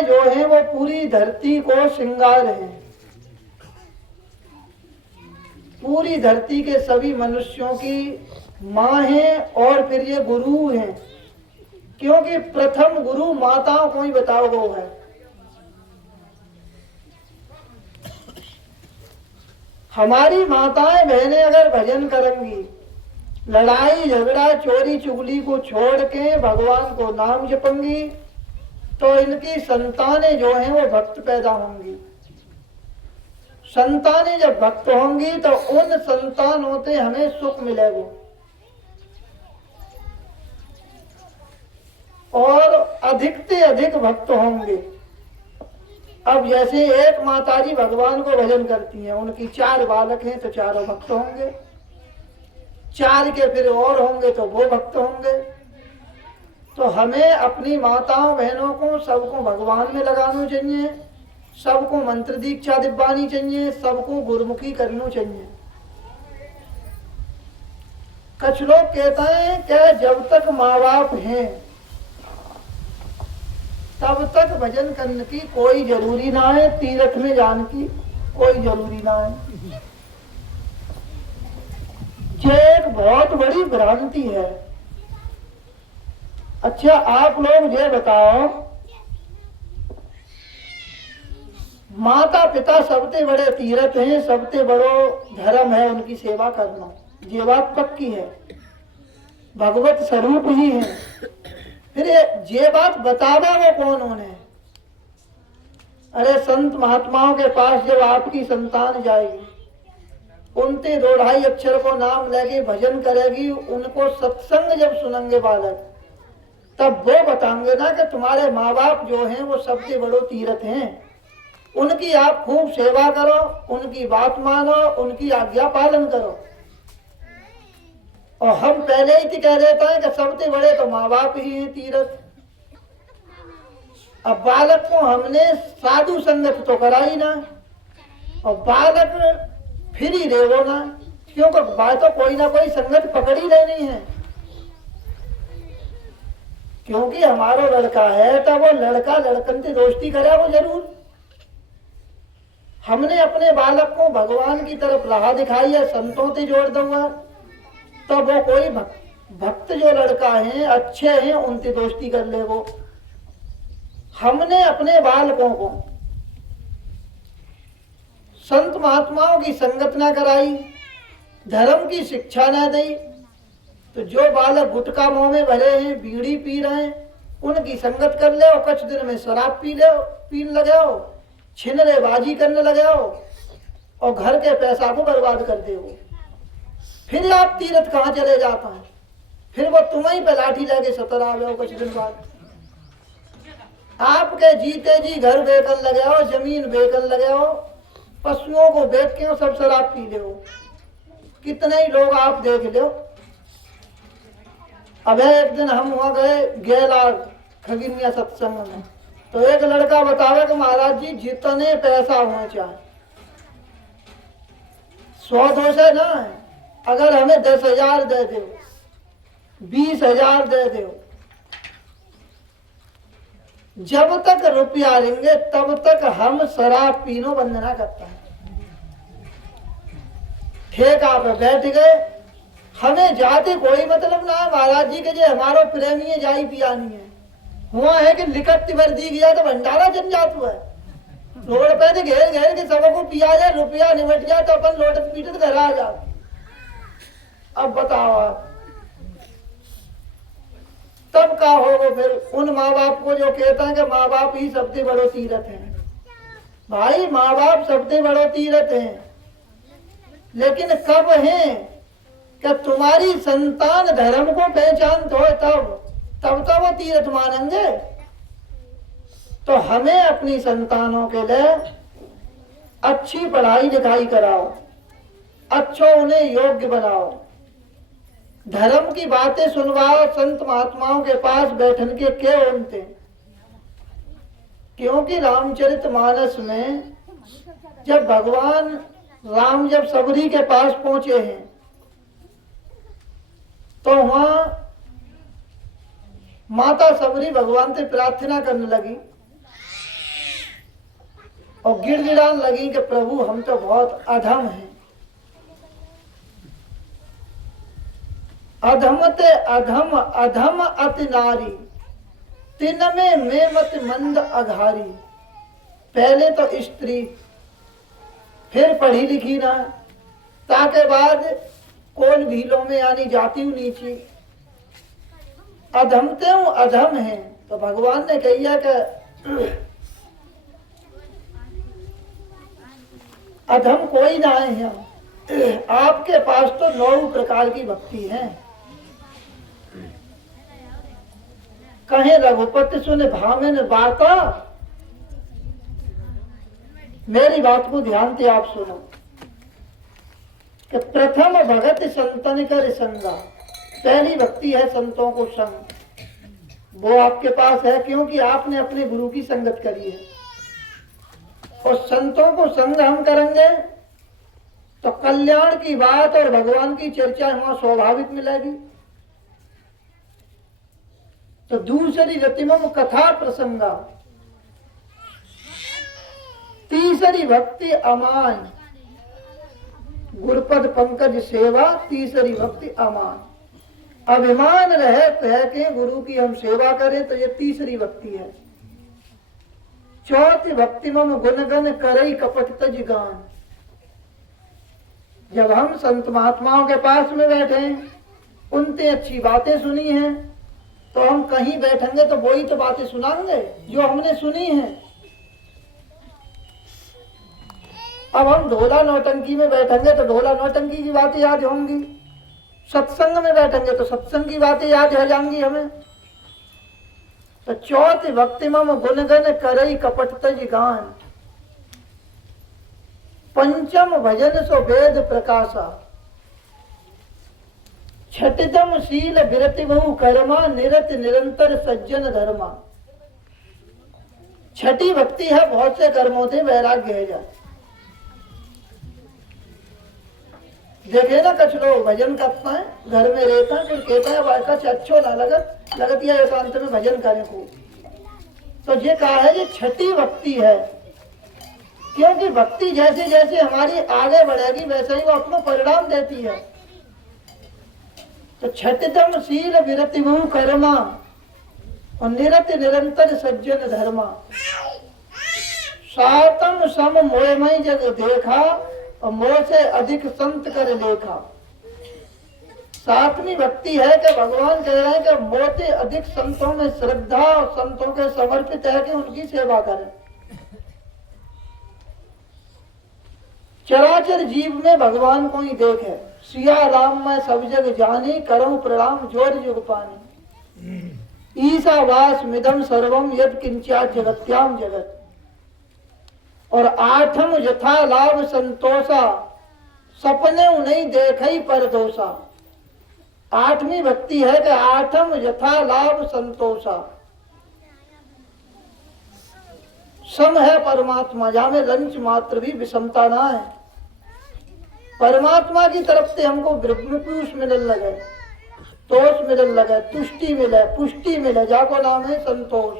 माताएं जो हैं वो पूरी धरती को श्रृंगार हैं, पूरी धरती के सभी मनुष्यों की माँ हैं और फिर ये गुरु हैं, क्योंकि प्रथम गुरु माताओं को ही बताओ वो है। हमारी माताएं बहनें अगर भजन करेंगी, लड़ाई झगड़ा चोरी चुगली को छोड़ के भगवान को नाम जपेंगी, तो इनकी संतानें जो हैं वो भक्त पैदा होंगी। संतानें जब भक्त होंगी तो उन संतानों से हमें सुख मिलेगा और अधिक से अधिक भक्त होंगे। अब जैसे एक माताजी भगवान को भजन करती हैं, उनकी 4 बालक हैं तो चारों भक्त होंगे, 4 के फिर और होंगे तो वो भक्त होंगे। तो हमें अपनी माताओं बहनों को सबको भगवान में लगाना चाहिए, सबको मंत्र दीक्षा दिवानी चाहिए, सबको गुरुमुखी करना चाहिए। कुछ लोग कहते हैं कि जब तक माँ बाप हैं तब तक भजन करने की कोई जरूरी ना है, तीर्थ में जाने की कोई जरूरी ना है। ये एक बहुत बड़ी भ्रांति है। अच्छा आप लोग ये बताओ, माता पिता सबसे बड़े तीर्थ हैं, सबसे बड़ो धर्म है उनकी सेवा करना, ये बात पक्की है, भगवत स्वरूप ही है। फिर ये बात बताना वो कौन उन्हें? अरे संत महात्माओं के पास जब आपकी संतान जाएगी, उनसे 2-2.5 अक्षर को नाम लेके भजन करेगी, उनको सत्संग जब सुनेंगे बालक, तब वो बताएंगे ना कि तुम्हारे माँ बाप जो हैं वो सबसे बड़ो तीर्थ हैं, उनकी आप खूब सेवा करो, उनकी बात मानो, उनकी आज्ञा पालन करो। और हम पहले ही कह देते हैं कि सबसे बड़े तो माँ बाप ही हैं तीर्थ। अब बालक को हमने साधु संगत तो कराई ना, और बालक फिर ही रेवो ना, क्योंकि बात तो कोई ना कोई संगत पकड़ी रहनी है। क्योंकि हमारा लड़का है तो वो लड़का लड़कन से दोस्ती करे वो जरूर। हमने अपने बालक को भगवान की तरफ राह दिखाई है, संतों से जोड़ दूंगा, तो वो कोई भक्त जो लड़का है अच्छे हैं उनसे दोस्ती कर ले। वो हमने अपने बालकों को संत महात्माओं की संगत ना कराई, धर्म की शिक्षा ना दी, तो जो बालक गुटखा मुंह में भरे हैं, बीड़ी पी रहे हैं, उनकी संगत कर ले, कुछ दिन में शराब पीने लगे हो, छिनरेबाजी करने लगे हो और घर के पैसा को बर्बाद कर दे हो। फिर आप तीर्थ कहाँ चले जाता है? फिर वो तुम्हें पे लाठी लगे सतर आ गए कुछ दिन बाद। आपके जीते जी घर बेचन लगे हो, जमीन बेचन लगे हो, पशुओं को बेच के सब शराब पी ले हो। कितने ही लोग आप देख लो। अब एक दिन हम वहां गए गेला खगिनिया सत्संग में, तो एक लड़का बतावे कि महाराज जी जितने पैसा हुए चाहे 100-200 ना है, अगर हमें 10,000 दे दो, 20,000 दे दो, जब तक रुपया लेंगे तब तक हम शराब पीनो बंद ना करता है। ठेका पे बैठ गए, हमें जाते कोई मतलब ना है महाराज जी के जे हमारो प्रेमी जाई पियानी है। हुआ है कि लिखत भर दी गया तो भंडारा जम जात हुआ है, रोड पे तो घेर घेर के सबको पिया जाए, रुपया निमट जाए तो अपन लोटत पीटत घर आ जाओ। अब बताओ आप तब का होगा? फिर उन माँ बाप को जो कहता है कि माँ बाप ही सबसे बड़ो तीर्थ है। भाई माँ बाप सबसे बड़ो तीर्थ है, लेकिन कब है कि तुम्हारी संतान धर्म को पहचान तो तब तो वो तीर्थ मानेंगे। तो हमें अपनी संतानों के लिए अच्छी पढ़ाई लिखाई कराओ, अच्छो उन्हें योग्य बनाओ, धर्म की बातें सुनवाओ, संत महात्माओं के पास बैठन के क्या उनते। क्योंकि रामचरितमानस में जब भगवान राम जब सबरी के पास पहुंचे हैं तो वहां माता सबरी भगवान से प्रार्थना करने लगी और गिड़गिड़ान लगी कि प्रभु हम तो बहुत अधम हैं। अधमते अधम अधम अति नारी, तिन में मत मंद अघारी। पहले तो स्त्री, फिर पढ़ी लिखी ना, ताके बाद कौन भीलों में यानी जाती हूँ नीची। अधमते हूँ अधम है, तो भगवान ने कहिया कि अधम कोई ना है। आपके पास तो 9 प्रकार की भक्ति है। कहे रघुपति सुन भामिन बाता, मेरी बात को ध्यान से आप सुनो कि प्रथम भगत संतन कर संगा। पहली भक्ति है संतों को संग, वो आपके पास है क्योंकि आपने अपने गुरु की संगत करी है। और संतों को संग हम करेंगे तो कल्याण की बात और भगवान की चर्चा वहां स्वाभाविक मिलेगी। तो दूसरी रतिमम कथा प्रसंगा, तीसरी भक्ति अमान, गुरुपद पंकज सेवा। तीसरी भक्ति अमान, अभिमान रहत है कि गुरु की हम सेवा करें, तो ये तीसरी भक्ति है। चौथी भक्ति मम गुणगन करई कपट तज गान। जब हम संत महात्माओं के पास में बैठे, उनसे अच्छी बातें सुनी हैं, तो हम कहीं बैठेंगे तो वही तो बातें सुनाएंगे जो हमने सुनी हैं। अब हम ढोला नौटंकी में बैठेंगे तो ढोला नौटंकी की बातें याद होंगी, सत्संग में बैठेंगे तो सत्संग की बातें याद हो जाएंगी हमें। तो चौथी भक्ति मम गुणगन करई कपट तज गान। पंचम भजन सो वेद प्रकाशा। छठम शील विरति बहु कर्मा, निरत निरंतर सज्जन धर्मा। छठी भक्ति है बहुत से कर्मों से वैराग्य है जा। देखे ना कुछ लोग भजन करते हैं, घर में रहता है, फिर कहता है वाह कछ अच्छो ना लगत या एकांत में भजन करें को। तो ये कहा है ये छठी भक्ति है, क्योंकि भक्ति जैसे जैसे हमारी आगे बढ़ेगी वैसे ही वो अपना परिणाम देती है। तो छठम शील विरति बहु कर्मा और निरत निरंतर सज्जन धर्मा। सातम सम मोहमय जग देखा और मोह से अधिक संत कर लेखा। सातवीं भक्ति है कि भगवान कह रहे हैं कि मोह से अधिक संतों में श्रद्धा और संतों के समर्पित है कि उनकी सेवा करें। चराचर जीव में भगवान को ही देखे, सिया राम में सब जग जानी, करऊं प्रणाम जोर जुग पानी। ईसावास मिदम सर्वम यद किंचा जगत्याम जगत। और आठम यथा लाभ संतोषा, सपने नहीं देखई पर दोषा। आठवीं भक्ति है कि आठम यथा लाभ संतोषा। सम है परमात्मा, जहां में लंच मात्र भी विषमता ना है। परमात्मा की तरफ से हमको पुरुष मिलने लगे, तोष मिलने लगे, तुष्टि मिले, पुष्टि मिले, जाको नाम है संतोष।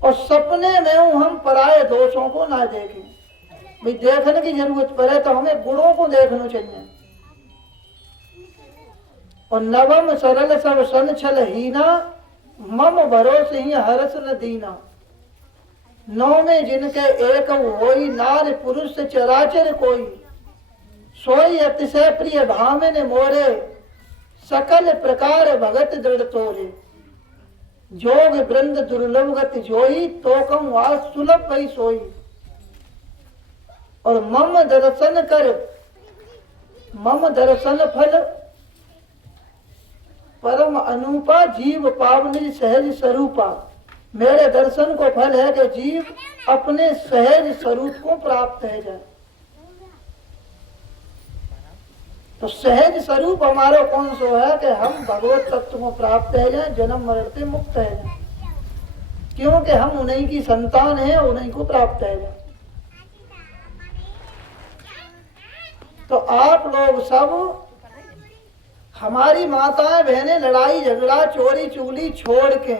और सपने में हम पराये दोषों को ना देखें। भाई देखने की जरूरत पड़े तो हमें गुणों को देखना चाहिए। और नवम सरल सब सन छल हीना, मम भरोसे ही हरस न दीना। नौ में जिनके एक होई, नार पुरुष चराचर कोई। सोई अतिशय प्रिय भामिन मोरे, सकल प्रकार भगत दृढ़ तोरे। जोग वृंद दुर्लभ गत जोई, तोकम वास सुलभ भई सोई। और मम दर्शन कर, मम दर्शन फल परम अनुपा, जीव पावनी सहज स्वरूपा। मेरे दर्शन को फल है कि जीव अपने सहज स्वरूप को प्राप्त है जाए। तो सहज स्वरूप हमारा कौन सो है कि हम भगवत तत्व को प्राप्त है जाए, जन्म मरण से मुक्त है जाए, क्योंकि हम उन्हीं की संतान है, उन्हीं को प्राप्त है जाए। तो आप लोग सब, हमारी माताएं बहनें लड़ाई झगड़ा चोरी चुगली छोड़ के